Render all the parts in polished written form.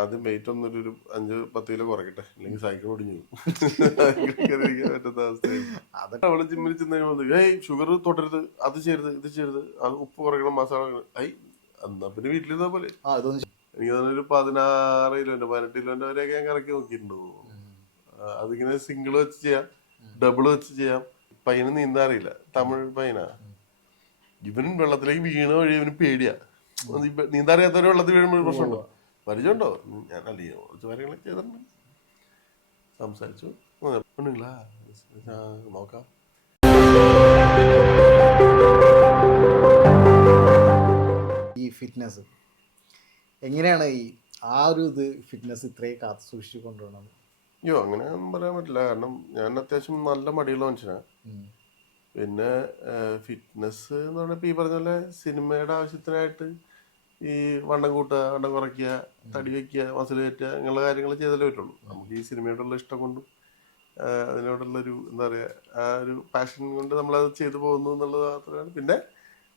ആദ്യം വെയിറ്റ് ഒന്നൊരു 5-10 കിലോ കുറയ്ക്കട്ടെ, അല്ലെങ്കിൽ സൈക്കിൾ ഓടിഞ്ഞു പറ്റുന്ന അവസ്ഥയായിരുന്നു. അതൊക്കെ അവള് ജിമ്മിൽ ചെന്ന് ഏയ് ഷുഗർ തൊട്ടരുത്, അത് ചെയ്യരുത്, ഇത് ചെയ്യരുത്, അത് ഉപ്പ് കുറയ്ക്കണം, മസാല ഐ എന്നാ പിന്നെ വീട്ടിലിരുന്ന പോലെ. എനിക്ക് തോന്നുന്നു 16 കിലോന്റെ 18 കിലോന്റെ വരെയൊക്കെ ഞാൻ കറക്കി നോക്കിയിട്ടുണ്ടോ. അതിങ്ങനെ സിംഗിൾ വെച്ച് ചെയ്യാം, ഡബിൾ വെച്ച് ചെയ്യാം. പയ്യന് നീന്താറിയില്ല, തമിഴ് പയ്യനാ. ഇവനും വെള്ളത്തിലേക്ക് വീണ വഴി ഇവന് പേടിയാ. നീന്താറിയാത്തവര് വെള്ളത്തിൽ വീഴുമ്പോൾ പ്രശ്നമുണ്ടോ? പരിചയമുണ്ടോ? ഞാൻ അല്ലേ കുറച്ച് കാര്യങ്ങളൊക്കെ ചെയ്തിട്ടുണ്ട്. സംസാരിച്ചു പെണ്ണുങ്ങളാ നോക്കാം. ഈ ഫിറ്റ്നസ് എങ്ങനെയാണ് ആ ഒരു ഫിറ്റ്നസ് ഇത്രയും കാത്തു സൂക്ഷിച്ചു കൊണ്ടുപോകണത്? അയ്യോ അങ്ങനെ ഒന്നും പറയാൻ പറ്റില്ല. കാരണം ഞാൻ അത്യാവശ്യം നല്ല മടിയുള്ള മനുഷ്യനാണ്. പിന്നെ ഫിറ്റ്നസ് എന്ന് പറഞ്ഞാൽ ഈ പറഞ്ഞ പോലെ സിനിമയുടെ ആവശ്യത്തിനായിട്ട് ഈ വണ്ണം കൂട്ടുക, വണ്ണം കുറയ്ക്കുക, തടി വയ്ക്കുക, മസിൽ കയറ്റുക, ഇങ്ങനെയുള്ള കാര്യങ്ങൾ ചെയ്താലേ പറ്റുള്ളൂ. നമുക്ക് ഈ സിനിമയോടുള്ള ഇഷ്ടം കൊണ്ടും അതിനോടുള്ളൊരു എന്താ പറയുക, ആ ഒരു പാഷൻ കൊണ്ട് നമ്മളത് ചെയ്തു പോകുന്നു എന്നുള്ളത് മാത്രമാണ്. പിന്നെ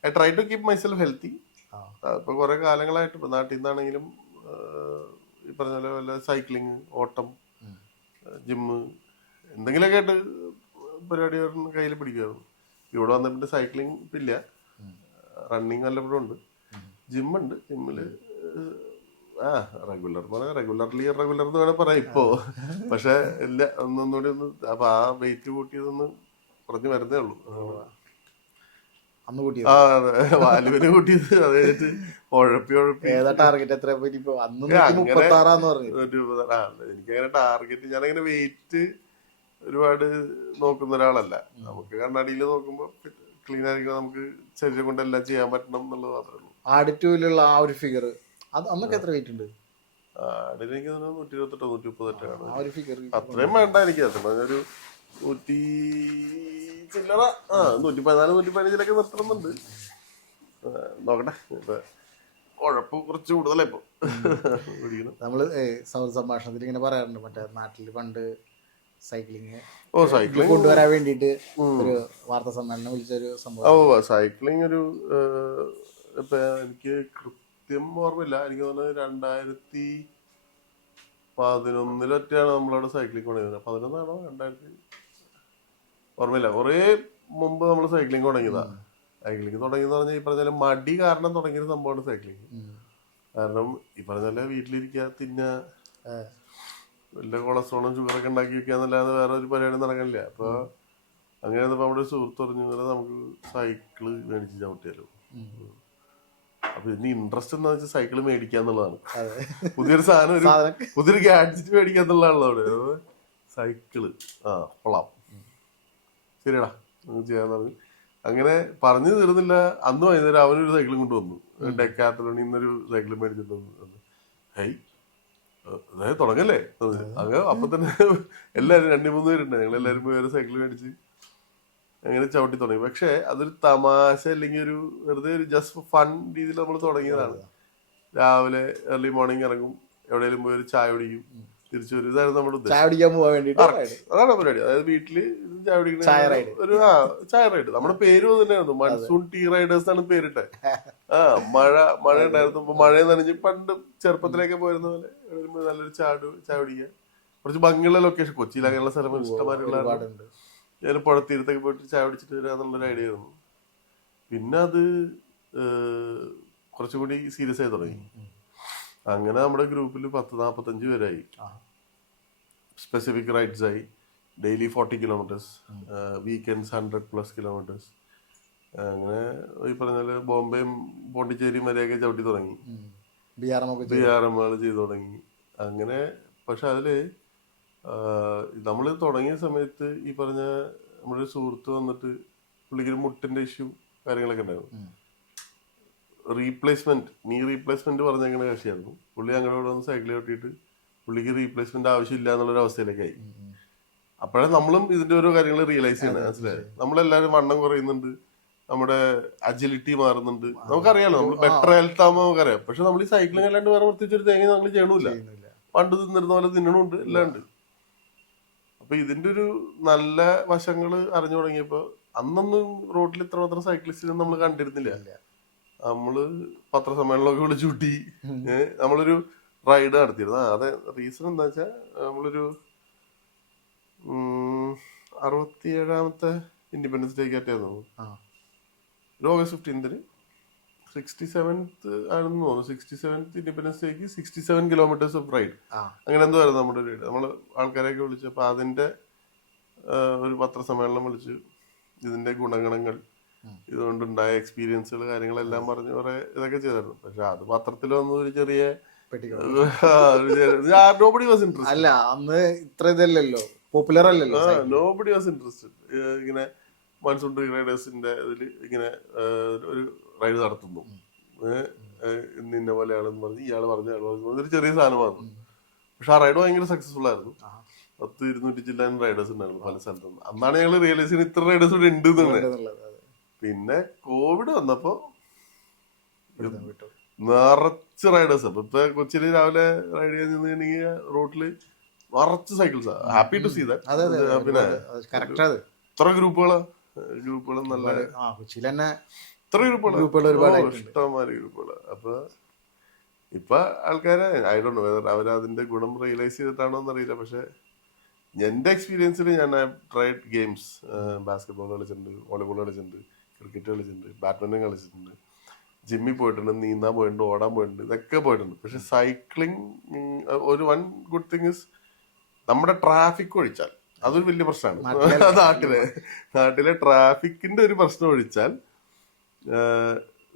I try to keep myself healthy. ഇപ്പൊ കുറെ കാലങ്ങളായിട്ട് ഇപ്പൊ നാട്ടിൽ നിന്നാണെങ്കിലും ഈ പറഞ്ഞ പോലെ വല്ല സൈക്ലിങ്, ഓട്ടം, ജിമ്മ്, എന്തെങ്കിലുമൊക്കെ ആയിട്ട് പരിപാടി കയ്യിൽ പിടിക്കുമായിരുന്നു. ഇവിടെ വന്ന പിന്നെ സൈക്ലിങ് ഇല്ല, റണ്ണിങ് വല്ലപ്പോഴും ഉണ്ട്, ജിമ്മുണ്ട്. ജിമ്മില് റെഗുലർലി ഇറഗുലർ എന്ന് വേണേൽ പറയാം ഇപ്പോ. പക്ഷെ ഇല്ല, ഒന്നൊന്നുകൂടി ഒന്ന് അപ്പൊ ആ വെയിറ്റ് കൂട്ടിയതൊന്ന് കുറഞ്ഞു വരുന്നേ ഉള്ളൂ. വാലുവിനെ കൂട്ടിയത് അത് കഴിഞ്ഞിട്ട് ഉഴപ്പി എനിക്കങ്ങനെ ടാർഗറ്റ്, ഞാനങ്ങനെ വെയിറ്റ് ഒരുപാട് നോക്കുന്ന ഒരാളല്ല. നമുക്ക് കണ്ണാടിയിൽ നോക്കുമ്പോ ക്ലീൻ ആയിരിക്കും, നമുക്ക് ശരീരം കൊണ്ട് എല്ലാം ചെയ്യാൻ പറ്റണം എന്നുള്ളത് മാത്രമേ ഉള്ളൂ. ആഡിറ്റ്യൂഡിലുള്ള ആ ഒരു ഫിഗർ അന്നൊക്കെ എത്ര വെയിറ്റ് ഉണ്ട്? ആടിന് എനിക്ക് 128 130 അത്രയും വേണ്ട. എനിക്ക് ഒരു 100 ചില്ലറ 114 115 നിർത്തണമെന്നുണ്ട്. നോക്കട്ടെ, ഇപ്പൊ ഉഴപ്പ് കുറച്ച് കൂടുതലാ ഇപ്പൊ. നമ്മള് സൗഹൃദ സംഭാഷണത്തിൽ ഇങ്ങനെ പറയാറുണ്ട്, മറ്റേ നാട്ടില് പണ്ട് സൈക്ലിങ് കൊണ്ടുവരാൻ വേണ്ടിട്ട് ഒരു വാർത്താ സമ്മേളനം വിളിച്ചൊരു സംഭവം. സൈക്ലിംഗ് ഒരു ഇപ്പൊ എനിക്ക് കൃത്യം ഓർമ്മയില്ല, എനിക്ക് തോന്നുന്നത് 2011 നമ്മളവിടെ സൈക്ലിംഗ് കൊണ്ടുവരുന്നത്. 11 2000 ഓർമ്മയില്ല. കുറെ മുമ്പ് നമ്മൾ സൈക്ലിംഗ് തുടങ്ങിയതാ. സൈക്ലിംഗ് തുടങ്ങിയെന്ന് പറഞ്ഞാൽ ഈ പറഞ്ഞാൽ മടി കാരണം തുടങ്ങിയ സംഭവമാണ് സൈക്ലിംഗ്. കാരണം ഈ പറഞ്ഞാല് വീട്ടിലിരിക്കുക, തിന്ന, വല്ല കൊളസ്ട്രോളും ഷുഗറൊക്കെ ഉണ്ടാക്കി വെക്കാന്നല്ലാതെ വേറെ ഒരു പരിപാടി നടക്കണില്ല. അപ്പൊ അങ്ങനെ നമ്മുടെ സുഹൃത്ത് പറഞ്ഞു, നമുക്ക് സൈക്കിള് മേടിച്ച് ചവിട്ടിയാലോ. അപ്പൊ ഇതിന് ഇൻട്രസ്റ്റ് എന്താ വെച്ചാൽ സൈക്കിള് മേടിക്കാന്നുള്ളതാണ്. പുതിയൊരു സാധനം, പുതിയൊരു ഗാഡ്ജറ്റ് മേടിക്കാന്നുള്ളതാണല്ലോ അവിടെ. സൈക്കിള് കൊള്ളാം, ശരിയടാ ചെയ്യാന്ന് പറഞ്ഞു. അങ്ങനെ പറഞ്ഞു തീർന്നില്ല. അന്ന് വൈകുന്നേരം അവനൊരു സൈക്കിളും കൊണ്ടുവന്നു. ഡെക്കാത്തലോണിൽ നിന്നൊരു സൈക്കിൾ മേടിച്ചിട്ട് വന്നു. ഹൈ അതായത് തുടങ്ങല്ലേ അങ്ങനെ. അപ്പൊ തന്നെ എല്ലാരും 2-3 പേരുണ്ട്, ഞങ്ങൾ എല്ലാരും പോയി ഒരു സൈക്കിൾ മേടിച്ച് അങ്ങനെ ചവിട്ടി തുടങ്ങി. പക്ഷെ അതൊരു തമാശ അല്ലെങ്കിൽ ഒരു വെറുതെ ഒരു ജസ്റ്റ് ഫൺ രീതിയിൽ നമ്മൾ തുടങ്ങിയതാണ്. രാവിലെ ഏർലി മോർണിംഗ് ഇറങ്ങും, എവിടെയെങ്കിലും പോയി ഒരു ചായ കുടിക്കും, തിരിച്ചു വരും. ഇതായിരുന്നു നമ്മുടെ ഉദ്ദേശം. അതാണ് പരിപാടി. അതായത് വീട്ടില് ചായ കുടിക്കുന്ന ഒരു ചായ റൈഡ്. നമ്മുടെ പേരും തന്നെയായിരുന്നു, മൺസൂൺ ടീ റൈഡേഴ്സ് ആണ് പേരിട്ടെ. മഴ ഉണ്ടായിരുന്നു. ഇപ്പൊ മഴ നനഞ്ഞ് പണ്ട് ചെറുപ്പത്തിലേക്ക് പോയിരുന്ന പോലെ നല്ലൊരു ചായ കുടിക്കുക. കുറച്ച് ഭംഗിയുള്ള ലൊക്കേഷൻ, കൊച്ചിയിൽ അങ്ങനെയുള്ള സ്ഥലം ഇഷ്ടമാരുള്ള ഞാൻ പുഴത്തീരത്തൊക്കെ പോയിട്ട് ചായ കുടിച്ചിട്ട് വരിക എന്നുള്ളൊരു ഐഡിയ ആയിരുന്നു. പിന്നെ അത് കുറച്ചുകൂടി സീരിയസ് ആയി തുടങ്ങി. അങ്ങനെ നമ്മുടെ ഗ്രൂപ്പിൽ 10-45 പേരായി. സ്പെസിഫിക് റൈഡ്സ് ആയി. Daily 40 kilometres, weekends 100+ kilometres. അങ്ങനെ ഈ പറഞ്ഞാല് ബോംബെയും പോണ്ടിച്ചേരിയും വരെയൊക്കെ ചവിട്ടി തുടങ്ങി. ബിആർഎമ്മുകൾ ചെയ്തു തുടങ്ങി. അങ്ങനെ പക്ഷെ അതില് നമ്മൾ തുടങ്ങിയ സമയത്ത് ഈ പറഞ്ഞ നമ്മുടെ സുഹൃത്ത് വന്നിട്ട് പുള്ളിക്ക് മുട്ടിന്റെ ഇഷ്യൂ കാര്യങ്ങളൊക്കെ ഉണ്ടായിരുന്നു. നീ റീപ്ലേസ്മെന്റ് പറഞ്ഞങ്ങനെ കക്ഷിയായിരുന്നു. പുള്ളി ഞങ്ങളോട് വന്ന് സൈക്കിൾ കെട്ടിയിട്ട് പുള്ളിക്ക് റീപ്ലേസ്മെന്റ് ആവശ്യമില്ല എന്നുള്ളൊരു അവസ്ഥയിലേക്കായി. അപ്പോഴേ നമ്മളും ഇതിന്റെ ഓരോ കാര്യങ്ങൾ റിയലൈസ് ചെയ്യണം. മനസ്സിലായി, നമ്മളെല്ലാരും വണ്ണം കുറയുന്നുണ്ട്, നമ്മുടെ അജിലിറ്റി മാറുന്നുണ്ട്, നമുക്കറിയാലോ. നമ്മൾ ബെറ്റർ ഹെൽത്ത് ആകുമ്പോൾ നമുക്കറിയാം. പക്ഷെ നമ്മൾ ഈ സൈക്ലിംഗ് അല്ലാണ്ട് വേറെ പ്രത്യേകിച്ച് ഒരു തേങ്ങ നമ്മൾ ചെയ്യണില്ല. പണ്ട് തിന്നിരുന്ന പോലെ തിന്നണമുണ്ട്, എല്ലാം ഉണ്ട്. അപ്പൊ ഇതിന്റെ ഒരു നല്ല വശങ്ങള് അറിഞ്ഞു തുടങ്ങിയപ്പോ അന്നൊന്നും റോഡിൽ ഇത്രമാത്രം സൈക്ലിസ്റ്റിനും നമ്മൾ കണ്ടിരുന്നില്ല. നമ്മള് പത്രസമ്മേളനമൊക്കെ വിളിച്ചു കൂട്ടി. നമ്മളൊരു റൈഡ് നടത്തിയിരുന്നു. അതെ, റീസൺ എന്താ വെച്ചാൽ നമ്മളൊരു 67ാമത്തെ ഇൻഡിപെൻഡൻസ് ഡേക്ക് ആയിട്ടായിരുന്നു, ഒരു August 15th 67th ആണെന്ന് തോന്നുന്നു. 67th ഇൻഡിപെൻഡൻസ് ഡേക്ക് 67 കിലോമീറ്റേഴ്സ് ഓഫ് റൈഡ്, അങ്ങനെ എന്തോ ആയിരുന്നു നമ്മുടെ റൈഡ്. നമ്മൾ ആൾക്കാരെയൊക്കെ വിളിച്ച് അപ്പോൾ അതിന്റെ ഒരു പത്രസമ്മേളനം വിളിച്ച് ഇതിന്റെ ഗുണഗണങ്ങൾ, ഇതുകൊണ്ടുണ്ടായ എക്സ്പീരിയൻസുകൾ, കാര്യങ്ങളെല്ലാം പറഞ്ഞ് കുറെ ഇതൊക്കെ ചെയ്തായിരുന്നു. പക്ഷെ അത് പത്രത്തിലൊന്നും ഒരു ചെറിയ നോബഡി വാസ് ഇൻട്രസ്റ്റഡ്. അല്ല, അന്ന് ഇത്ര ഇതല്ലല്ലോ, പോപ്പുലർ അല്ലല്ലോ. Nobody was interested. ഇങ്ങനെ മൺസൂൺ ട്രീ റൈഡേഴ്സിന്റെ ഇതിൽ ഇങ്ങനെ ഒരു റൈഡ് നടത്തുന്നു, ഇന്ന പോലെയാണെന്ന് പറഞ്ഞ് ഇയാൾ പറഞ്ഞു, ഒരു ചെറിയ സാധനമാണ്. പക്ഷെ ആ റൈഡ് ഭയങ്കര സക്സസ്ഫുൾ ആയിരുന്നു. 100-200 ചില്ലാൻ റൈഡേഴ്സ് ഉണ്ടായിരുന്നു പല സ്ഥലത്തും. അന്നാണ് ഞങ്ങൾ റിയലൈസ് ചെയ്യുന്നത് ഇത്ര റൈഡേഴ്സ് ഇവിടെ ഉണ്ട് എന്നുള്ളത്. പിന്നെ കോവിഡ് വന്നപ്പോ നിറച്ച് റൈഡേഴ്സ്. അപ്പൊ ഇപ്പൊ കൊച്ചിയിൽ രാവിലെ റൈഡ് ചെയ്ത് നിന്നിട്ടുണ്ടെങ്കിൽ റോഡില് നിറച്ച് സൈക്കിൾസാ. Happy to see that. പിന്നെ ഇത്ര ഗ്രൂപ്പുകളും നല്ല ഇത്ര ഗ്രൂപ്പുകള്, ഇഷ്ടംമാതിരി ഗ്രൂപ്പുകള്. അപ്പൊ ഇപ്പൊ ആൾക്കാരെ ഐ ഡോണ്ട് നോ വെദർ അവരതിന്റെ ഗുണം റിയലൈസ് ചെയ്തിട്ടാണോ എന്നറിയില്ല. പക്ഷെ എന്റെ എക്സ്പീരിയൻസിൽ ഞാൻ ട്രൈഡ് ഗെയിംസ്, ബാസ്കറ്റ്ബോൾ കളിച്ചിട്ടുണ്ട്, വോളിബോൾ കളിച്ചിട്ടുണ്ട്, ക്രിക്കറ്റ് കളിച്ചിട്ടുണ്ട്, ബാഡ്മിന്റൺ കളിച്ചിട്ടുണ്ട്, ജിമ്മിൽ പോയിട്ടുണ്ട്, നീന്താൻ പോയിട്ടുണ്ട്, ഓടാൻ പോയിട്ടുണ്ട്, ഇതൊക്കെ പോയിട്ടുണ്ട്. പക്ഷെ സൈക്ലിംഗ് ഒരു വൺ ഗുഡ് തിങ് ഇസ് നമ്മുടെ ട്രാഫിക് ഒഴിച്ചാൽ അതൊരു വലിയ പ്രശ്നമാണ്. നാട്ടിലെ ട്രാഫിക്കിന്റെ ഒരു പ്രശ്നം ഒഴിച്ചാൽ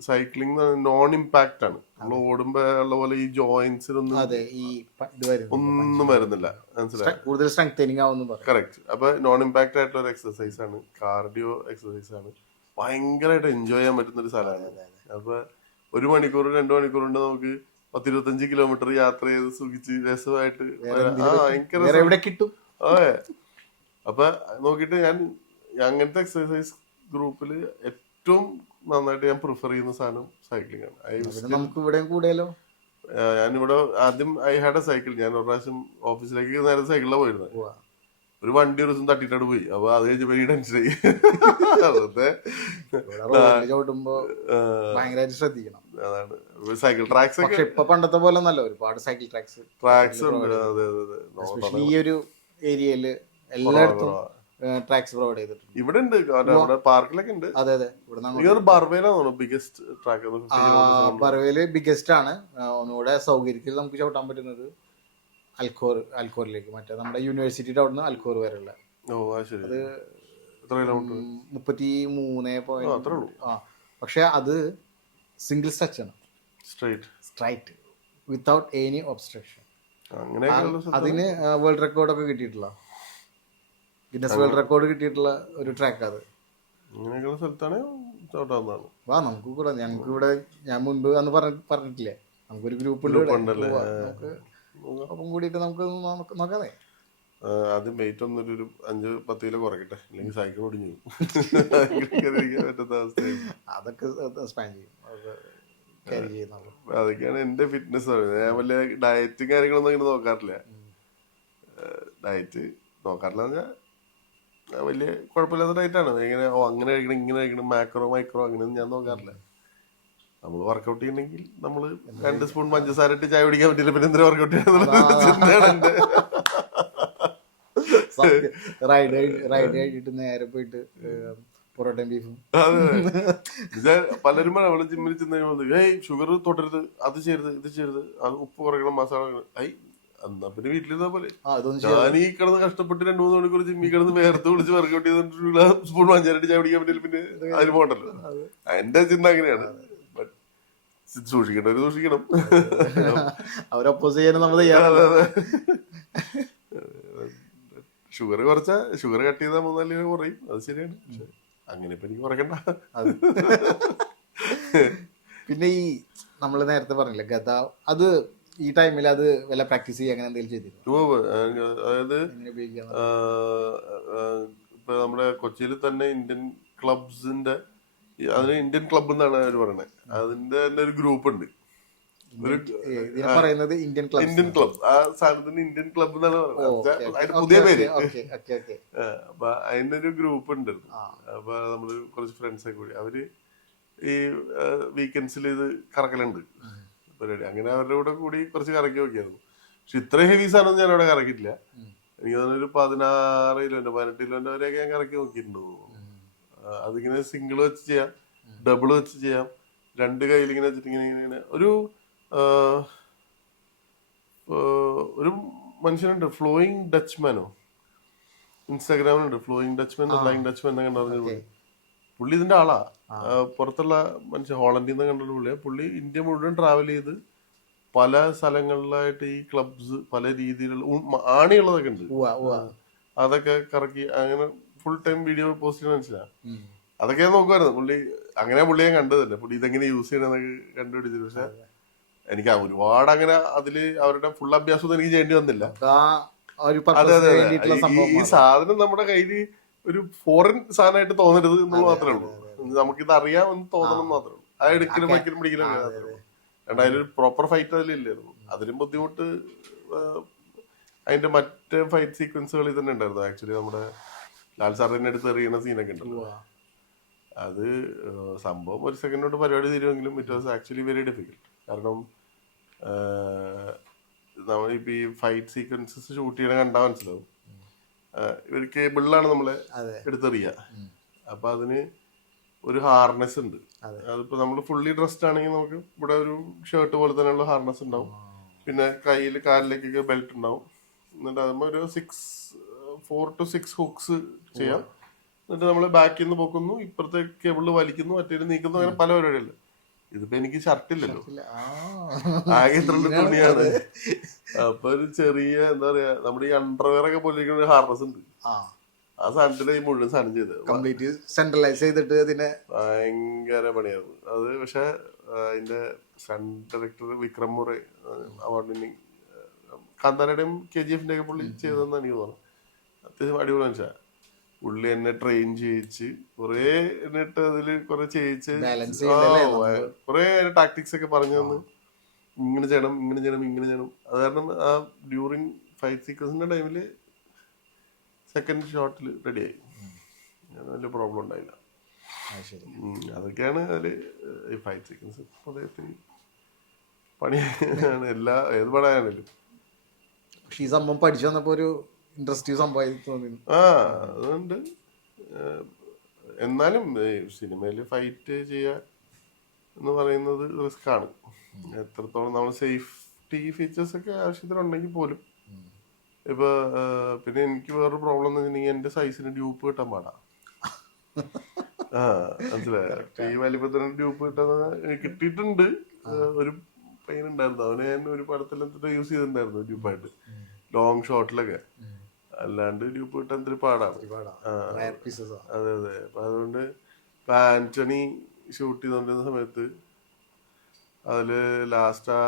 സൈക്ലിംഗ് നോൺ ഇമ്പാക്ട് ആണ്. നമ്മൾ ഓടുമ്പോ ഉള്ള പോലെ ഈ ജോയിന്റ്സിനൊന്നും ഒന്നും വരുന്നില്ല, മനസ്സിലായി? കറക്റ്റ്. അപ്പൊ നോൺ ഇമ്പാക്ട് ആയിട്ടുള്ള ഒരു എക്സസൈസ് ആണ്, കാർഡിയോ എക്സസൈസ് ആണ്, ഭയങ്കരമായിട്ട് എൻജോയ് ചെയ്യാൻ പറ്റുന്ന ഒരു സ്ഥലമാണ്. അപ്പൊ 1 മണിക്കൂർ 2 മണിക്കൂർ കൊണ്ട് നമുക്ക് 10-25 കിലോമീറ്റർ യാത്ര ചെയ്ത് സുഖിച്ച് രസമായിട്ട് ഭയങ്കര കിട്ടും. അതെ. അപ്പൊ നോക്കിയിട്ട് ഞാൻ അങ്ങനത്തെ എക്സസൈസ് ഗ്രൂപ്പില് ഏറ്റവും നന്നായിട്ട് ഞാൻ പ്രിഫർ ചെയ്യുന്ന സാധനം സൈക്ലിംഗ് ആണ്. നമുക്ക് ഇവിടെ കൂടിയാലോ. ഞാനിവിടെ ആദ്യം ഐ ഹാഡ് എ സൈക്കിൾ. ഞാൻ ഒരു പ്രാവശ്യം ഓഫീസിലേക്ക് നേരെ സൈക്കിളിലാണ് പോയിരുന്നത്. ഒരു വണ്ടി ഒരു ദിവസം തട്ടിട്ടാണ് പോയി. അപ്പൊ അത് കഴിഞ്ഞപ്പോ ഈ ടെൻഷനായി. ശ്രദ്ധിക്കണം. അതാണ് സൈക്കിൾ ട്രാക്സ് ഒക്കെ ഇപ്പൊ പണ്ടത്തെ പോലെ നല്ല ഒരുപാട് സൈക്കിൾ ട്രാക്സ് ഉണ്ട്. അതെ അതെ. ഈ ഒരു ഏരിയയില് എല്ലായിടത്തും ട്രാക്സ് പ്രൊവൈഡ് ചെയ്തിട്ടുണ്ട്. ഇവിടെ ഉണ്ട്, പാർക്കിലൊക്കെ ഉണ്ട്. അതെ അതെ. ബർവേലാണ് ബിഗസ്റ്റ് ട്രാക്ക്. ബർവേല് ബിഗസ്റ്റ് ആണ്. ഒന്നുകൂടെ സൗകര്യത്തിൽ നമുക്ക് ചവിട്ടാൻ പറ്റുന്നത് അൽക്കോറിലേക്ക്, മറ്റേ നമ്മുടെ യൂണിവേഴ്സിറ്റിയുടെ അവിടെ നിന്ന് അൽക്കോർ വരെയുള്ള. അത് 33 പക്ഷെ അത് സിംഗിൾ സ്ട്രെച്ച് ആണ്, സ്ട്രൈറ്റ് വിത്തൗട്ട് എനി ഒബ്സ്ട്രക്ഷൻ. അതിന് വേൾഡ് റെക്കോർഡൊക്കെ കിട്ടിയിട്ടുള്ള, ഗിന്നസ് വേൾഡ് റെക്കോർഡ് കിട്ടിയിട്ടുള്ള ഒരു ട്രാക്ക് അത്. നമുക്ക് കൂടെ, ഞങ്ങൾക്ക് ഇവിടെ ഞാൻ മുൻപ് അന്ന് പറഞ്ഞിട്ടില്ലേ, നമുക്കൊരു ഗ്രൂപ്പ് ഉണ്ട്, നമുക്ക് അപ്പം കൂടിയിട്ട് നമുക്ക് നോക്കാതെ. ആദ്യം വെയിറ്റ് ഒന്നൊരു 5-10 കിലോ കുറയ്ക്കട്ടെ, അല്ലെങ്കിൽ സൈക്കിൾ ഓടിഞ്ഞു പറ്റാത്ത അവസ്ഥയായി. അതൊക്കെ അതൊക്കെയാണ് എന്റെ ഫിറ്റ്നസ്. ഞാൻ വലിയ ഡയറ്റും കാര്യങ്ങളൊന്നും അങ്ങനെ നോക്കാറില്ല. ഡയറ്റ് നോക്കാറില്ല പറഞ്ഞാൽ വലിയ കുഴപ്പമില്ലാത്ത ഡയറ്റാണ്. ഇങ്ങനെ അങ്ങനെ കഴിക്കണം ഇങ്ങനെ കഴിക്കണം മാക്രോ മൈക്രോ അങ്ങനെയൊന്നും ഞാൻ നോക്കാറില്ല. നമ്മൾ വർക്കൗട്ട് ചെയ്യണമെങ്കിൽ നമ്മള് 2 സ്പൂൺ പഞ്ചസാര ഇട്ട് ചായ കുടിക്കാൻ പറ്റില്ല, പിന്നെ എന്തിനാ വർക്കൗട്ട് ചെയ്യാന്നുള്ളത്. നേരെ പോയിട്ട് പൊറോട്ടയും ബീഫും. അതെ. പലരും നമ്മള് ജിമ്മിൽ ചെന്ന് ഷുഗർ തൊട്ടരുത്, അത് ചെയ്യരുത്, ഇത് ചെയ്യരുത്, അത് ഉപ്പ് കുറയ്ക്കണം, മസാല. എന്നാ പിന്നെ വീട്ടിലിരുന്ന പോലെ ഞാൻ ഈ കിടന്ന് കഷ്ടപ്പെട്ട് 2-3 മണിക്കൂർ ജിമ്മിൽ കിടന്ന് വേർത്ത് വിളിച്ച് വർക്കൗട്ട് ചെയ്തിട്ട് സ്പൂൺ പഞ്ചസാര ചായ കുടിക്കാൻ പറ്റില്ല, പിന്നെ അതിന് പോകണ്ടല്ലോ. എന്റെ ചിന്ത അങ്ങനെയാണ്. സൂക്ഷിക്കണം. അവരൊപ്പോസ് ചെയ്യാൻ ഷുഗർ കുറച്ചാ ഷുഗർ കട്ട് ചെയ്താൽ 3-4 കിലോ കുറയും, അത് ശരിയാണ്. പക്ഷെ അങ്ങനെ ഇപ്പൊ എനിക്ക് കുറയ്ക്കണ്ട. പിന്നെ ഈ നമ്മള് നേരത്തെ പറഞ്ഞില്ലേ ഗദ, അത് ഈ ടൈമിൽ അത് വല്ല പ്രാക്ടീസ് ചെയ്യുക അങ്ങനെ എന്തെങ്കിലും ചെയ്തിരുന്നു? അതായത് ഇപ്പൊ നമ്മുടെ കൊച്ചിയിൽ തന്നെ ഇന്ത്യൻ ക്ലബ്സിന്റെ, അതിന് ഇന്ത്യൻ ക്ലബ് എന്നാണ് അവർ പറയുന്നത്, അതിന്റെ തന്നെ ഒരു ഗ്രൂപ്പ് ഉണ്ട്. ഇന്ത്യൻ ക്ലബ്, ആ സാധനത്തിന് ഇന്ത്യൻ ക്ലബ് എന്നാണ് പറയുന്നത്, അതിന്റെ പുതിയ പേര്. അപ്പൊ അതിന്റെ ഒരു ഗ്രൂപ്പ് ഉണ്ട്. അപ്പൊ നമ്മള് കുറച്ച് ഫ്രണ്ട്സ് ഒക്കെ കൂടി അവര് ഈ വീക്കെൻഡ്സിൽ ഇത് കറക്കലുണ്ട്. പരിപാടി. അങ്ങനെ അവരുടെ കൂടെ കൂടി കുറച്ച് കറക്കി നോക്കിയായിരുന്നു. പക്ഷെ ഇത്ര ഹെവി സാധനം ഞാൻ അവിടെ കറക്കിയിട്ടില്ല. എനിക്ക് തോന്നുന്നു ഒരു 16 കിലോന്റെ 18 കിലോന്റെ വരെയൊക്കെ ഞാൻ കറക്കി നോക്കിയിട്ടുണ്ട്. അതിങ്ങനെ സിംഗിൾ വെച്ച് ചെയ്യാം, ഡബിൾ വെച്ച് ചെയ്യാം, രണ്ട് കയ്യിൽ ഇങ്ങനെ വെച്ചിട്ട് ഇങ്ങനെ ഇങ്ങനെ ഒരു മനുഷ്യനുണ്ട്, ഫ്ലോയിങ് ഡച്ച്മാനോ, ഇൻസ്റ്റാഗ്രാമിലുണ്ട്, ഫ്ലോയിങ് ഡച്ച്മാൻ ഫ്ലൈങ് ഡച്ച്മാൻ എന്നൊക്കെ പറഞ്ഞ പുള്ളി ഇതിന്റെ ആളാ. പുറത്തുള്ള മനുഷ്യൻ ഹോളണ്ടിൽ നിന്ന് കണ്ടിട്ട് പുള്ളിയെ. പുള്ളി ഇന്ത്യ മുഴുവൻ ട്രാവൽ ചെയ്ത് പല സ്ഥലങ്ങളിലായിട്ട് ഈ ക്ലബ്സ് പല രീതിയിലുള്ള ആണിയുള്ളതൊക്കെ ഉണ്ട്, അതൊക്കെ കറക്കി അങ്ങനെ ഫുൾ ടൈം വീഡിയോ പോസ്റ്റ് ചെയ്യുന്ന മനസ്സിലാണ്. അതൊക്കെ നോക്കുമായിരുന്നു പുള്ളി. അങ്ങനെ പുള്ളിയെ കണ്ടത് തന്നെ, പുള്ളി ഇതെങ്ങനെ യൂസ് ചെയ്യണമെന്നൊക്കെ കണ്ടുപിടിച്ചിട്ട്. പക്ഷെ എനിക്ക് ഒരുപാട് അങ്ങനെ അതില് അവരുടെ ഫുൾ അഭ്യാസം എനിക്ക് ചെയ്യേണ്ടി വന്നില്ല. അതെ അതെ, ഈ സാധനം നമ്മുടെ കയ്യില് ഒരു ഫോറിൻ സാധനമായിട്ട് തോന്നരുത് എന്നുള്ളത് മാത്രമേ ഉള്ളൂ. നമുക്കിത് അറിയാമെന്ന് തോന്നണം മാത്രമേ ഉള്ളൂ. അത് എടുക്കലും വയ്ക്കലും പിടിക്കലും മാത്രമേ ഉള്ളൂ. അതിലൊരു പ്രോപ്പർ ഫൈറ്റ് അതിലില്ലായിരുന്നു. അതിലും ബുദ്ധിമുട്ട് അതിന്റെ മറ്റ് ഫൈറ്റ് സീക്വൻസുകൾ തന്നെ ഉണ്ടായിരുന്നു. ആക്ച്വലി നമ്മുടെ ലാൽ സാറിന്റെ അടുത്ത് എറിയുന്ന സീനൊക്കെ ഉണ്ടല്ലോ, അത് സംഭവം ഒരു സെക്കൻഡ് കൊണ്ട് പരിപാടി തീരുമെങ്കിലും it was actually very difficult. കാരണം നമ്മളിപ്പോ ഈ ഫൈറ്റ് സീക്വൻസസ് ഷൂട്ട് ചെയ്യണ കണ്ടാൽ മനസ്സിലാവും. ഒരു കേബിളിലാണ് നമ്മളെ എടുത്തെറിയുക. അപ്പൊ അതിന് ഒരു ഹാർനെസ് ഉണ്ട്. അതിപ്പോ നമ്മൾ ഫുള്ളി ഡ്രസ്ഡ് ആണെങ്കിൽ നമുക്ക് ഇവിടെ ഒരു ഷർട്ട് പോലെ തന്നെയുള്ള ഹാർനെസ് ഉണ്ടാവും. പിന്നെ കയ്യിൽ കാലിലേക്കൊക്കെ ബെൽറ്റ് ഉണ്ടാവും. എന്നിട്ട് അതുമ്പോൾ ഒരു 4 to 6 ഹുക്സ് ചെയ്യാം. എന്നിട്ട് നമ്മൾ ബാക്കിൽ നിന്ന് പൊക്കുന്നു, ഇപ്പുറത്തെ കേബിളിൽ വലിക്കുന്നു, മറ്റേ നീക്കുന്നു, അങ്ങനെ പല പരിപാടികളില്ല. ഇതിപ്പോ എനിക്ക് ഷർട്ടില്ലല്ലോ, ആകെ ഇത്രയുള്ള തുണിയാണ്. അപ്പൊ ഒരു ചെറിയ എന്താ പറയാ, നമ്മുടെ ഈ അണ്ടർവെയർ ഒക്കെ പോലെ ഒരു ഹാർനസ് ഉണ്ട്. ആ സാധനത്തില് ഈ മുഴുവൻ സാധനം ചെയ്ത് കംപ്ലീറ്റ് സെൻട്രലൈസ് ചെയ്തിട്ട് അതിനെ ഭയങ്കര പണിയായിരുന്നു അത്. പക്ഷെ അതിന്റെ stunt director Vikram Mor award winning, കാന്താരയുടെയും KGF ഒക്കെ പുള്ളി ചെയ്തതെന്ന് എനിക്ക് തോന്നുന്നു. അത്യാവശ്യം അടിപൊളി മനുഷ്യ. പുള്ളി എന്നെ ട്രെയിൻ ചെയ്യിച്ച് കുറെ, എന്നിട്ട് അതില് കുറെ ചെയ്യിച്ച് കുറെ ടാക്ടിക്സ് ഒക്കെ പറഞ്ഞു തന്ന്, ഇങ്ങനെ ചെയ്യണം ഇങ്ങനെ ചെയ്യണം ഇങ്ങനെ ചെയ്യണം. അത് കാരണം ആ ഡ്യൂറിങ് ഫൈറ്റ് സീക്വൻസിന്റെ ടൈമില് സെക്കൻഡ് ഷോട്ടിൽ റെഡിയായി, വലിയ പ്രോബ്ലം ഉണ്ടായില്ല. അതൊക്കെയാണ് അതില് ഈ ഫൈറ്റ് സീക്വൻസ്. അദ്ദേഹത്തിന് പണിയാണ് ഏത് പടമായാലും. പക്ഷെ ഈ സംഭവം പഠിച്ചു വന്നപ്പോ ഒരു ഇൻട്രസ്റ്റീവ് സംഭവമായി തോന്നി. അതുകൊണ്ട് എന്നാലും സിനിമയിൽ ഫൈറ്റ് ചെയ്യുക എന്ന് പറയുന്നത് റിസ്ക് ആണ്. എത്രത്തോളം നമ്മൾ സേഫ്റ്റി ഫീച്ചേഴ്സ് ഒക്കെ ആവശ്യത്തിനുണ്ടെങ്കിൽ പോലും. ഇപ്പൊ പിന്നെ എനിക്ക് വേറൊരു പ്രോബ്ലം എന്ന് വെച്ചിട്ടുണ്ടെങ്കിൽ എന്റെ സൈസിന് ഡ്യൂപ്പ് കിട്ടാൻ പാടാ. മനസ്സിലായോ? ഈ വലിപ്പത്തിന് ഡ്യൂപ്പ് കിട്ടാൻ കിട്ടിയിട്ടുണ്ട്. ഒരു പയ്യൻ ഉണ്ടായിരുന്നു, അവനെ ഞാൻ ഒരു പടത്തിലെന്തിട്ട് യൂസ് ചെയ്തിട്ടുണ്ടായിരുന്നു ഡ്യൂപ്പായിട്ട്, ലോങ് ഷോട്ടിലൊക്കെ. അല്ലാണ്ട് ഡ്യൂപ്പ് കിട്ടാൻ ഇത്തിരി പാടാണ്. അതെ അതെ. അപ്പൊ അതുകൊണ്ട് ഇപ്പൊ ആന്റണി ഷൂട്ട് ചെയ്തോണ്ടിരുന്ന സമയത്ത് അതില് ലാസ്റ്റ് ആ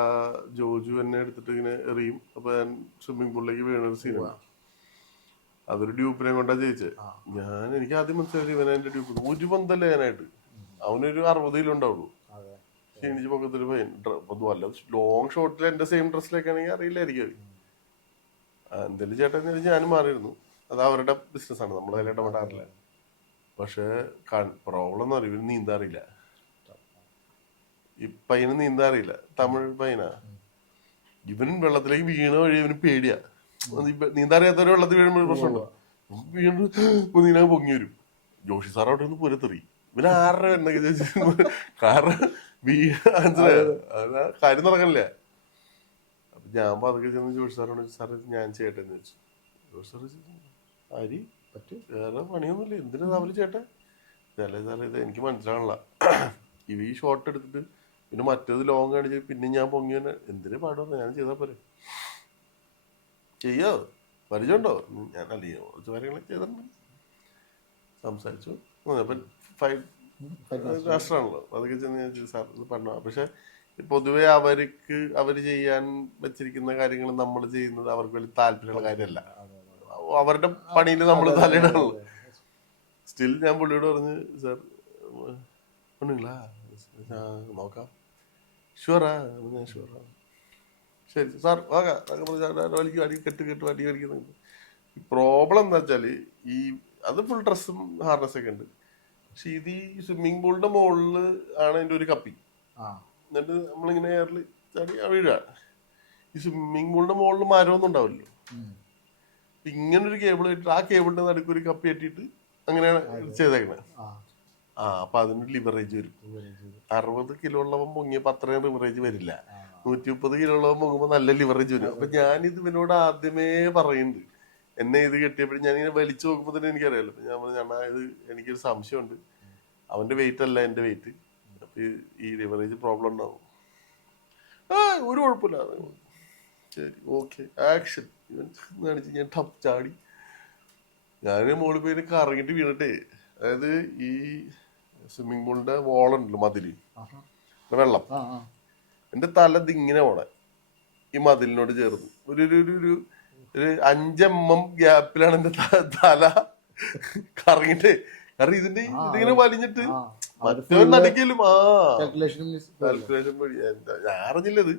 ജോജു എന്നെ എടുത്തിട്ട് ഇങ്ങനെ എറിയും. അപ്പൊ ഞാൻ സ്വിമ്മിംഗ് പൂളിലേക്ക് വീണൊരു സീനാണ്. അതൊരു ഡ്യൂപ്പിനെ കൊണ്ടാ ജയിച്ചത്. എനിക്ക് ആദ്യം മനസ്സിലായി ഇവനെ എന്റെ ഡ്യൂപ്പ്. ഒരു പന്തല്ലേ ഞാനായിട്ട്, അവനൊരു 60 കിലോ ഉണ്ടാവുള്ളൂ. ക്ഷീണിച്ച് പൊക്കത്തൊരു പയ്യൻ. വല്ല ലോങ് ഷോട്ടിൽ എന്റെ സെയിം ഡ്രസ്സിലൊക്കെ ആണെങ്കിൽ അറിയില്ലായിരിക്കും. എന്തെങ്കിലും ചേട്ടൻ ഞാനും മാറിയിരുന്നു. അത് അവരുടെ ബിസിനസ്സാണ്, നമ്മളതിൽ ഇടപെടാറില്ല. പക്ഷെ പ്രോബ്ലം എന്ന് പറയും, ഇവന് നീന്താറിയില്ല. ഈ പയ്യന് നീന്താറിയില്ല, തമിഴ് പയ്യനാ. ഇവൻ വെള്ളത്തിലേക്ക് വീണ വഴി ഇവന് പേടിയാ. നീന്താറിയാത്തവര് വെള്ളത്തിൽ വീഴുമ്പോൾ പ്രശ്നമുണ്ടോ, വീണ്ടും നീന്താൻ പൊങ്ങി വരും. ജോഷി സാർ അവിടെ ഒന്ന് പുരത്തെറി. ഇവന് 6:30 എന്നൊക്കെ ചോദിച്ചു. കാരണം കാര്യം നടക്കണില്ല. അപ്പൊ ഞാൻ പതുക്കെ ചെന്ന് ജോഷി സാറോട്, സാർ ഞാൻ ചേട്ടൻ ചോദിച്ചു. ജോഷി സാർ അരി പറ്റും, വേറെ പണിയൊന്നുമില്ല, എന്തിനാ തമ്മിൽ ചേട്ടൻ? അല്ലേ സാറേ, ഇത് എനിക്ക് മനസ്സിലാവണില്ല. ഈ ഷോട്ട് എടുത്തിട്ട് പിന്നെ മറ്റേത് ലോങ് കാണിച്ച് പിന്നെ ഞാൻ പൊങ്ങി തന്നെ എന്തിനു പാടുവന്ന, ഞാൻ ചെയ്താൽ പോരെ. ചെയ്യോ, പരിചയമുണ്ടോ? ഞാൻ അല്ലയോ കുറച്ച് കാര്യങ്ങളൊക്കെ ചെയ്തിട്ടുണ്ട്. സംസാരിച്ചു. അപ്പം രാഷ്ട്രമാണല്ലോ, അതൊക്കെ ചെന്ന് ഞാൻ സാർ പറഞ്ഞു. പക്ഷെ പൊതുവെ അവര് ചെയ്യാൻ വെച്ചിരിക്കുന്ന കാര്യങ്ങൾ നമ്മൾ ചെയ്യുന്നത് അവർക്ക് വലിയ താല്പര്യമുള്ള കാര്യമല്ല. അവരുടെ പണിയിൽ നമ്മൾ തലയിടാണല്ലോ. സ്റ്റിൽ ഞാൻ പുള്ളിയോട് പറഞ്ഞ്, സാർ ഒന്നുമില്ല നോക്കാം, ഷുവറാ? ഞാൻ ഷുവറാ, ശരി സാർ നോക്കാം. വലിക്കും, അടി കെട്ട് അടി വലിക്കുന്നുണ്ട്. ഈ പ്രോബ്ലം എന്താ വെച്ചാല് അത് ഫുൾ ഡ്രസ്സും ഹാർനസ്സൊക്കെ ഉണ്ട്. പക്ഷെ ഇത് ഈ സ്വിമ്മിംഗ് പൂളിന്റെ മുകളില് ആണ് അതിന്റെ ഒരു കപ്പി. എന്നിട്ട് നമ്മളിങ്ങനെ എയറിൽ ചാടി വീഴ. ഈ സ്വിമ്മിംഗ് പൂളിന്റെ മുകളിൽ മരമൊന്നും ഉണ്ടാവില്ലല്ലോ. ഇങ്ങനൊരു കേബിൾ കെട്ടിട്ട് ആ കേബിളിന്റെ നടുക്ക് ഒരു കപ്പി കെട്ടിയിട്ട് അങ്ങനെയാണ് ചെയ്തേക്കണേ. അപ്പൊ അതിന് ലിവറേജ് വരും. 60 കിലോ ഉള്ളവൻ പൊങ്ങിയപ്പോ അത്രയും ലിവറേജ് വരില്ല. 130 കിലോ ഉള്ളവൻ പൊങ്ങുമ്പോ നല്ല ലിവറേജ് വരും. അപ്പൊ ഞാനിത് ഇവനോട് ആദ്യമേ പറയുന്നുണ്ട്. എന്നെ ഇത് കെട്ടിയപ്പോഴും ഞാനിങ്ങനെ വലിച്ചു നോക്കുമ്പോ തന്നെ എനിക്കറിയാലോ. ഞാൻ പറഞ്ഞു, ഇത് എനിക്കൊരു സംശയമുണ്ട്, അവന്റെ വെയിറ്റ് അല്ല എന്റെ വെയിറ്റ്, അപ്പൊ ഈ ലിവറേജ് പ്രോബ്ലം ഉണ്ടാവും. ഒരു കുഴപ്പമില്ല. ശരി, ഓക്കെ, ആക്ഷൻ. ഇവൻ കാണിച്ച് ഞാൻ ടപ്പ് ചാടി. ഞാൻ മുകളിൽ പോയി കറങ്ങിട്ട് വീണിട്ടേ, അതായത് ഈ സ്വിമ്മിംഗ് പൂളിന്റെ വോളുണ്ടല്ലോ, മതില്, വെള്ളം, എന്റെ തല ഇതിങ്ങനെ പോണെ ഈ മതിലിനോട് ചേർന്ന് ഒരു 5 mm ഗ്യാപ്പിലാണ് എന്റെ തല കറങ്ങിട്ടേ. കാരണം ഇതിങ്ങനെ വലിഞ്ഞിട്ട് മറ്റവൻ നടിക്കലും കാൽക്കുലേഷൻ വഴി ഞാൻ അറിഞ്ഞില്ലത്.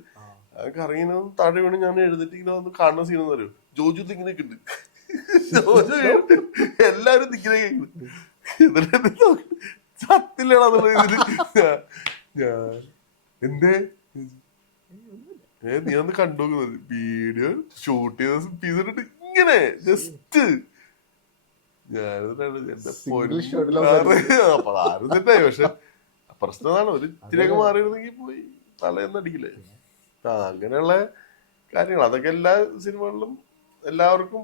കറങ്ങിന താഴെ വീണ് ഞാൻ എഴുന്നിട്ട് ഇങ്ങനെ വന്ന് കാണുന്ന സീനെന്ന് അറിയോ, ജോജു ഇങ്ങനെ ഉണ്ട്. ജോജു എല്ലാരും ഇങ്ങനെ ചത്തില്ലടാന്നുള്ള ഇതില് ഞാൻ എന്തേ നീ ഒന്ന് കണ്ടു വീഡിയോ ഷൂട്ട് ചെയ്ത പീസ് ഇട്ടിട്ട് ഇങ്ങനെ ജസ്റ്റ് അപ്പൊ ആരും തെറ്റായി. പക്ഷെ പ്രശ്നമാണ്, ഒരു ഇത്തിരിയൊക്കെ മാറിയിരുന്നെങ്കിൽ പോയി തലയൊന്നും അടിക്കില്ലേ. അങ്ങനെയുള്ള കാര്യങ്ങൾ അതൊക്കെ എല്ലാ സിനിമകളിലും എല്ലാവർക്കും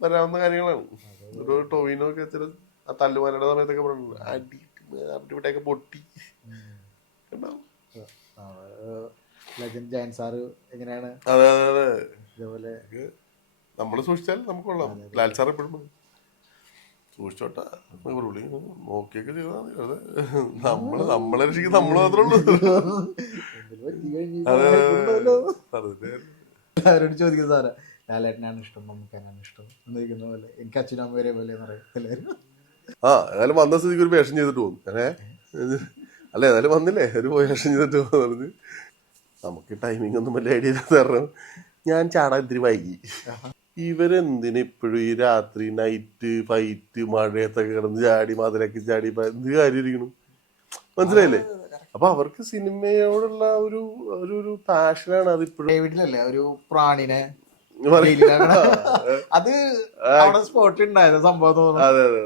വരാവുന്ന കാര്യങ്ങളാണ്. ഒരു ടോവിനോ ഒക്കെ ചില ആ തല്ലുമാലയുടെ സമയത്തൊക്കെ പറഞ്ഞു അടിവിടെയൊക്കെ പൊട്ടി ഉണ്ടാവും. എങ്ങനെയാണ്? അതെ അതെ അതെ, ഇതേപോലെ നമ്മള് സൂക്ഷിച്ചാൽ നമുക്ക് കൊള്ളാം. ലാൽ സാർ എപ്പോഴും സൂക്ഷിച്ചോട്ടാ, നോക്കിയൊക്കെ ചെയ്താൽ മതി. അതെ, നമ്മളെ രക്ഷിക്കും നമ്മൾ മാത്രമേ ഉള്ളൂ. എല്ലാവരോട് ചോദിക്കും സാറേ, ലാലേട്ടനാണ് ഇഷ്ടം, നമുക്കെന്നാണ് ഇഷ്ടം എന്നിരിക്കുന്ന പോലെ എനിക്ക് അച്ഛനും അമ്മ വരെ പോലെ എല്ലാവരും. ഏതായാലും വന്ന സ്ഥിതിക്ക് ഒരു വേഷം ചെയ്തിട്ട് പോകും. അല്ല ഏതായാലും വന്നില്ലേ, ഒരു വേഷം ചെയ്തിട്ട് പോകുന്നത്. നമുക്ക് ടൈമിംഗ് ഒന്നും വലിയ ഐഡിയ ഇല്ലാത്ത കാരണം ഞാൻ ചാടാൻ ഇത്തിരി വൈകി. ഇവരെന്തിനാ ഇപ്പോഴും ഈ രാത്രി നൈറ്റ് ഫൈറ്റ് മഴയത്തൊക്കെ കിടന്ന് ചാടി മതിലൊക്കെ ചാടി എന്ത് കാര്യം ഇരിക്കണം, മനസ്സിലായില്ലേ? അപ്പൊ അവർക്ക് സിനിമയോടുള്ള ഒരു പാഷനാണ്. അത് ഇപ്പോഴും വീട്ടിലല്ലേ ഒരു പ്രാണിനെ അത് സ്പോട്ടിൽ ഉണ്ടായത് സംഭവം. അതെ അതെ.